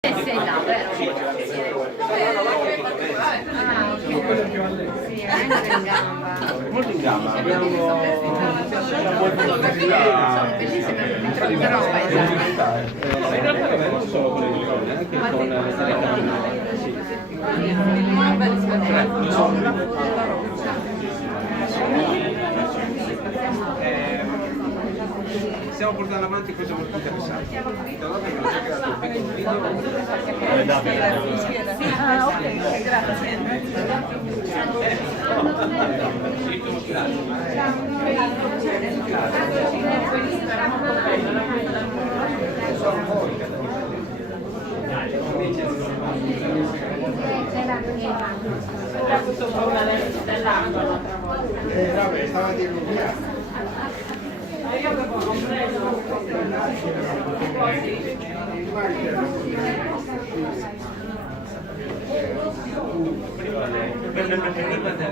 Sei là, vero? Ah, ok. Sì, anche in gamba. Molto in gamba, abbiamo Sono bellissime, mi troverò in realtà non solo con le drone, anche con le telecamere. Stiamo portando avanti cose molto interessanti. Tra l'altro abbiamo già creato un piccolo video. Ah, ok, grazie. Vabbè, stava di via. Io avevo compreso Prima del